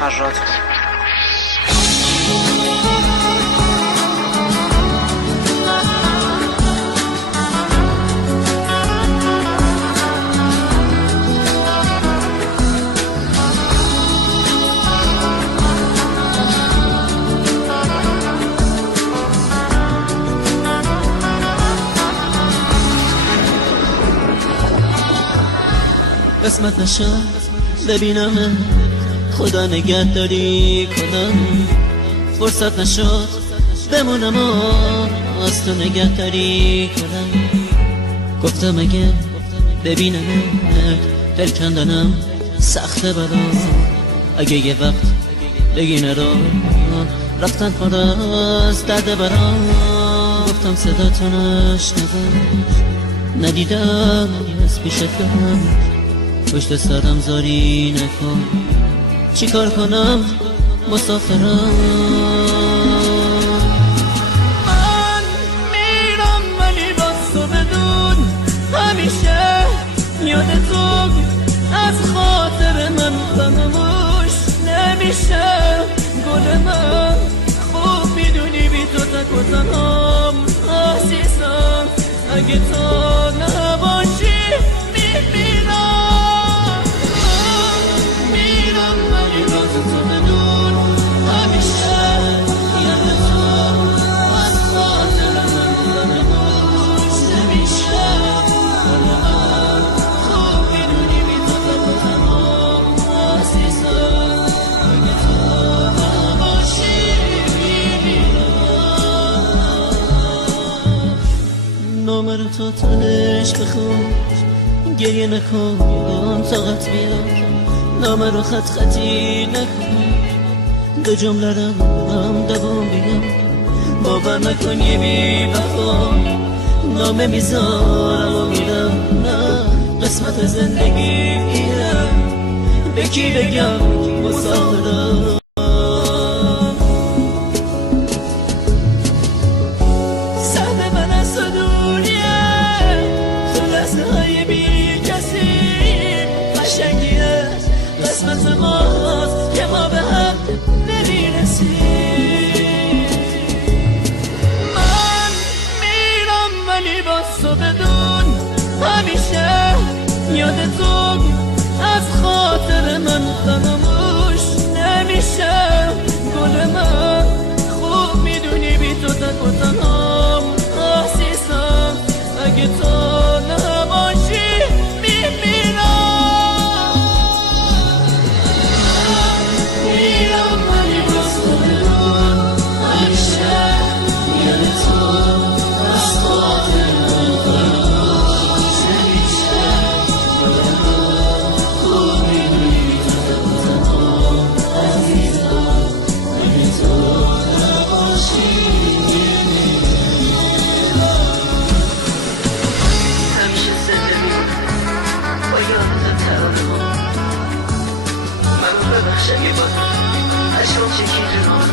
خراط قسمت نشد ببینم خدا نگهداری کنم، فرصت نشد بمونم و از تو نگهداری کنم. گفتم اگه ببینم دل کندنم سخته برام، اگه یه وقت بگی نرو رفتن پر از درد برام. گفتم صدا تو نشنوم، ندیدم از پیشت برم، پشت سرم زاری نکن، چی کار کنم مسافرم. من میرم ولی باز تو بدون همیشه یاد تو از خاطر من فراموش نمیشه. گل من خوب میدونی بی تو تک و تنهام عزیزم، اگه تو نباشی میمیرم. نامه رو تا تنش بخون، گریه نکن طاقت بیار، نامه رو خط خطی نکن، دو جمله رو هم دوام بیار. باور نکن یه بی وفا نامه میذارم و میرم، نه قسمت زندگی میرم، به کی بگم مسافرم. قسمت ماست که ما به هم نمیرسیم. من میرم ولی باز تو بدون همیشه یاد تو از خاطر من فراموش نمیشه. گل من خوب میدونی بی تو تک و تنهام عزیزم، اگه تو نباشی میمیرم. شگه با عشق چکی جنون